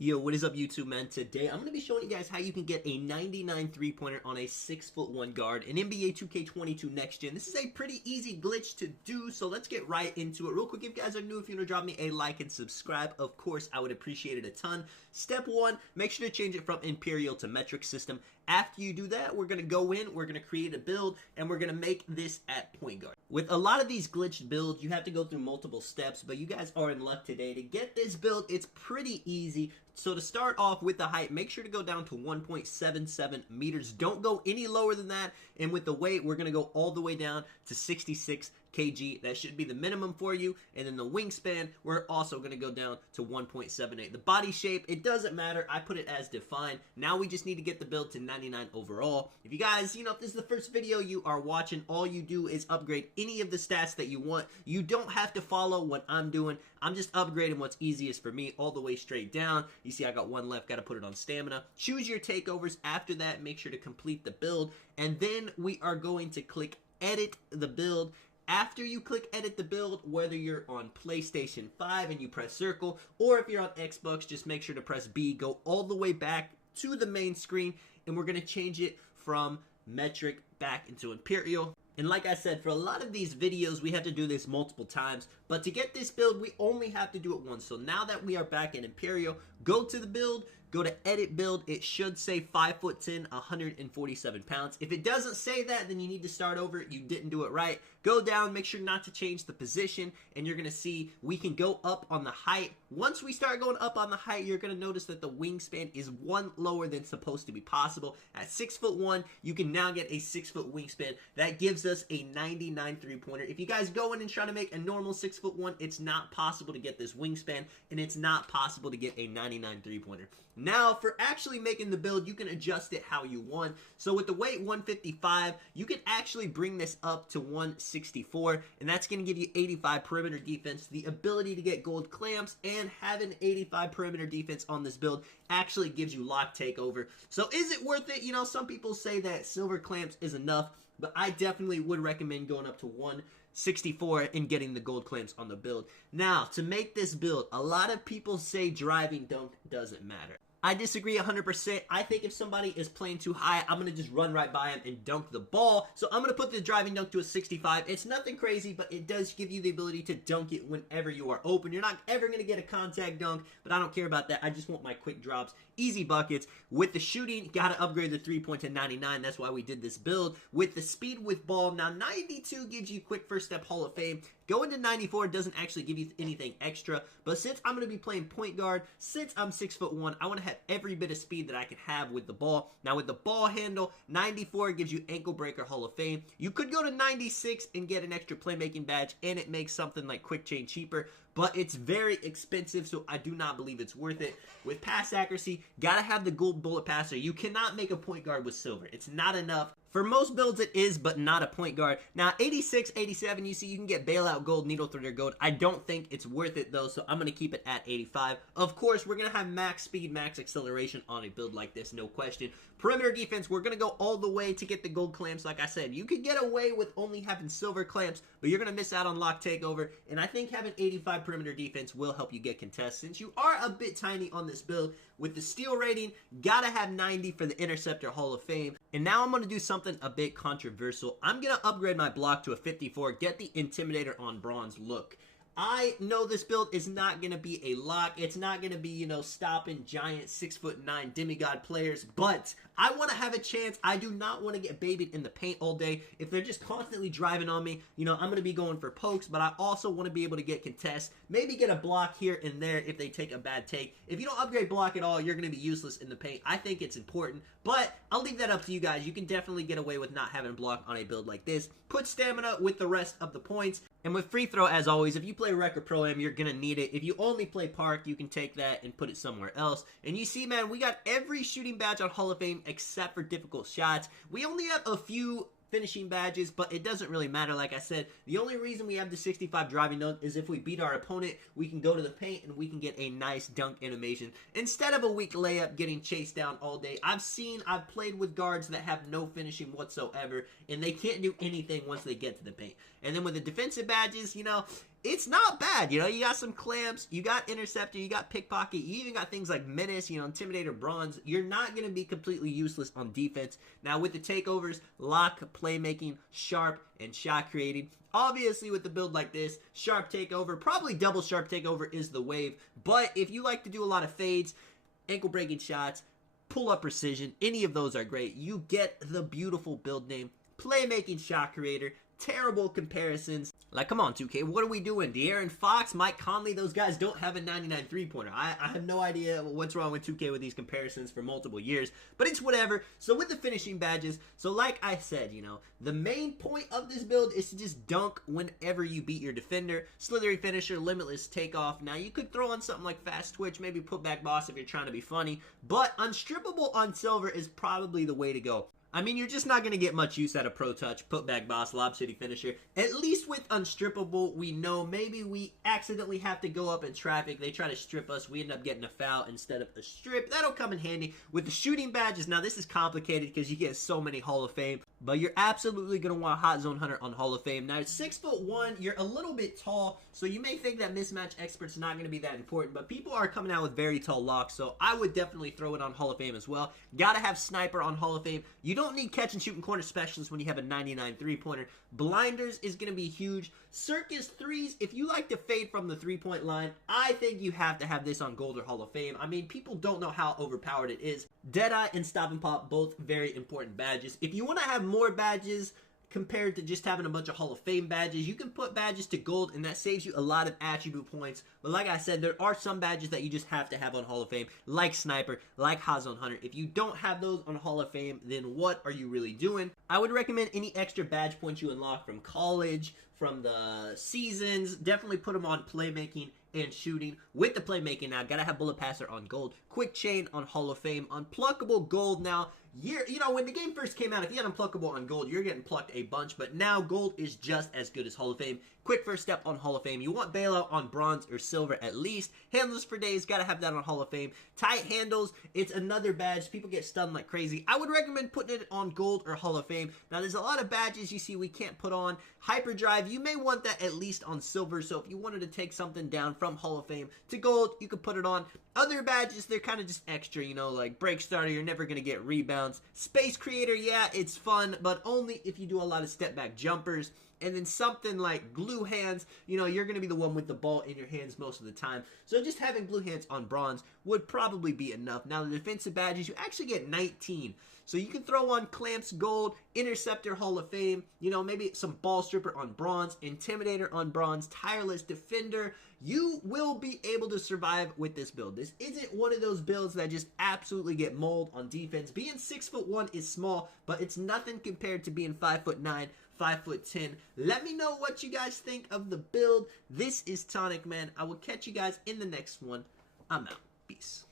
Yo, what is up YouTube, man? Today I'm going to be showing you guys how you can get a 99 three-pointer on a 6'1" guard in NBA 2K22 Next Gen. This is a pretty easy glitch to do, so let's get right into it. Real quick, if you guys are new, if you want to drop me a like and subscribe, of course, I would appreciate it a ton. Step 1, make sure to change it from Imperial to Metric System. After you do that, we're going to go in, we're going to create a build, and we're going to make this at point guard. With a lot of these glitched builds, you have to go through multiple steps, but you guys are in luck today. To get this build, it's pretty easy. So to start off with the height, make sure to go down to 1.77 meters. Don't go any lower than that. And with the weight, we're going to go all the way down to 66 kg. That should be the minimum for you. And then the wingspan, we're also going to go down to 1.78. The body shape, it doesn't matter. I put it as defined. Now we just need to get the build to 99 overall. If you guys, if this is the first video you are watching, all you do is upgrade any of the stats that you want. You don't have to follow what I'm doing. I'm just upgrading what's easiest for me all the way straight down. You see I got one left, got to put it on stamina. Choose your takeovers. After that, make sure to complete the build. And then we are going to click edit the build. After you click edit the build, whether you're on PlayStation 5 and you press circle, or if you're on Xbox, just make sure to press B, go all the way back to the main screen, and we're going to change it from metric back into Imperial. And like I said, for a lot of these videos, we have to do this multiple times. But to get this build, we only have to do it once. So now that we are back in Imperial, go to the build, go to edit build. It should say 5'10", 147 pounds. If it doesn't say that, then you need to start over. You didn't do it right. Go down, make sure not to change the position, and you're going to see we can go up on the height. Once we start going up on the height, you're going to notice that the wingspan is one lower than supposed to be possible. At 6'1", you can now get a 6-foot wingspan. That gives us a 99 three-pointer. If you guys go in and try to make a normal 6'1", it's not possible to get this wingspan, and it's not possible to get a 99 three-pointer. Now, for actually making the build, you can adjust it how you want. So with the weight 155, you can actually bring this up to 164, and that's going to give you 85 perimeter defense, the ability to get gold clamps, and having 85 perimeter defense on this build actually gives you lock takeover. So is it worth it? Some people say that silver clamps is enough, but I definitely would recommend going up to 164 and getting the gold clamps on the build. Now, to make this build, a lot of people say driving dunk doesn't matter. I disagree 100%. I think if somebody is playing too high, I'm going to just run right by him and dunk the ball. So I'm going to put the driving dunk to a 65. It's nothing crazy, but it does give you the ability to dunk it whenever you are open. You're not ever going to get a contact dunk, but I don't care about that. I just want my quick drops, easy buckets. With the shooting, got to upgrade the 3-point to 99. That's why we did this build. With the speed with ball, now 92 gives you quick first step Hall of Fame. Going to 94 doesn't actually give you anything extra, but since I'm going to be playing point guard, since I'm 6'1", I want to have every bit of speed that I can have with the ball. Now with the ball handle, 94 gives you ankle breaker Hall of Fame. You could go to 96 and get an extra playmaking badge, and it makes something like quick chain cheaper, but it's very expensive, so I do not believe it's worth it. With pass accuracy, gotta have the gold bullet passer. You cannot make a point guard with silver. It's not enough. For most builds it is, but not a point guard. Now 86, 87, you see you can get bailout gold, needle threader gold. I don't think it's worth it though, so I'm going to keep it at 85. Of course, we're going to have max speed, max acceleration on a build like this, no question. Perimeter defense, we're going to go all the way to get the gold clamps. Like I said, you could get away with only having silver clamps, but you're going to miss out on lock takeover, and I think having 85 perimeter defense will help you get contests. Since you are a bit tiny on this build, with the steal rating, gotta have 90 for the interceptor Hall of Fame. And now I'm going to do something a bit controversial. I'm going to upgrade my block to a 54, get the Intimidator on bronze look. I know this build is not going to be a lock. It's not going to be, stopping giant 6'9" demigod players, but I want to have a chance. I do not want to get babied in the paint all day. If they're just constantly driving on me, I'm going to be going for pokes, but I also want to be able to get contests, maybe get a block here and there if they take a bad take. If you don't upgrade block at all, you're going to be useless in the paint. I think it's important, but I'll leave that up to you guys. You can definitely get away with not having block on a build like this. Put stamina with the rest of the points. And with free throw, as always, if you play Rec or Pro-Am, you're going to need it. If you only play Park, you can take that and put it somewhere else. And you see, man, we got every shooting badge on Hall of Fame except for difficult shots. We only have a few finishing badges, but it doesn't really matter. Like I said, the only reason we have the 65 driving dunk is if we beat our opponent, we can go to the paint and we can get a nice dunk animation instead of a weak layup getting chased down all day. I've played with guards that have no finishing whatsoever, and they can't do anything once they get to the paint. And then with the defensive badges, it's not bad. You know, you got some clamps, you got interceptor, you got pickpocket, you even got things like menace, you know, intimidator, bronze. You're not going to be completely useless on defense. Now with the takeovers, lock, playmaking, sharp, and shot creating. Obviously with the build like this, sharp takeover, probably double sharp takeover is the wave. But if you like to do a lot of fades, ankle breaking shots, pull up precision, any of those are great. You get the beautiful build name, playmaking shot creator. Terrible comparisons. Like, come on, 2K, what are we doing? De'Aaron Fox, Mike Conley, those guys don't have a 99 three-pointer. I have no idea what's wrong with 2K with these comparisons for multiple years, but it's whatever. So with the finishing badges, so like I said, you know, the main point of this build is to just dunk whenever you beat your defender. Slithery finisher, limitless takeoff. Now, you could throw on something like fast twitch, maybe put back boss if you're trying to be funny, but unstrippable on silver is probably the way to go. I mean, you're just not going to get much use out of Pro Touch, Putback Boss, Lob City Finisher. At least with Unstrippable, we know maybe we accidentally have to go up in traffic. They try to strip us. We end up getting a foul instead of a strip. That'll come in handy. With the shooting badges, now this is complicated because you get so many Hall of Fame. But you're absolutely going to want Hot Zone Hunter on Hall of Fame. Now, at 6'1", you're a little bit tall, so you may think that mismatch expert's not going to be that important. But people are coming out with very tall locks, so I would definitely throw it on Hall of Fame as well. Gotta have Sniper on Hall of Fame. You don't need catch and shoot and corner specialist when you have a 99 three-pointer. Blinders is going to be huge. Circus threes, if you like to fade from the three-point line, I think you have to have this on Gold or Hall of Fame. I mean, people don't know how overpowered it is. Deadeye and Stop and Pop, both very important badges. If you want to have more badges compared to just having a bunch of Hall of Fame badges, you can put badges to Gold, and that saves you a lot of attribute points. But like I said, there are some badges that you just have to have on Hall of Fame, like Sniper, like Hot Zone Hunter. If you don't have those on Hall of Fame, then what are you really doing? I would recommend any extra badge points you unlock from college, from the seasons, definitely put them on playmaking and shooting. With the playmaking now, gotta have Bullet Passer on Gold, Quick Chain on Hall of Fame, Unpluckable Gold now. You know, when the game first came out, if you had Unpluckable on Gold, you're getting plucked a bunch, but now Gold is just as good as Hall of Fame. Quick First Step on Hall of Fame. You want Bailout on Bronze or Silver at least. Handless for Days, gotta have that on Hall of Fame. Tight Handles, it's another badge. People get stunned like crazy. I would recommend putting it on Gold or Hall of Fame. Now, there's a lot of badges you see we can't put on. Hyperdrive, you may want that at least on Silver, so if you wanted to take something down from Hall of Fame to Gold, you could put it on. Other badges, they're kind of just extra, you know, like Break Starter, you're never going to get rebounds. Space Creator, yeah, it's fun, but only if you do a lot of step back jumpers. And then something like Glue Hands, you know, you're going to be the one with the ball in your hands most of the time. So just having Glue Hands on Bronze would probably be enough. Now, the defensive badges, you actually get 19. So you can throw on Clamps Gold, Interceptor Hall of Fame, you know, maybe some Ball Stripper on Bronze, Intimidator on Bronze, Tireless Defender. You will be able to survive with this build. This isn't one of those builds that just absolutely get mauled on defense. Being 6'1" is small, but it's nothing compared to being 5'9", 5'10". Let me know what you guys think of the build. This is Tonic Man. I will catch you guys in the next one. I'm out. Peace.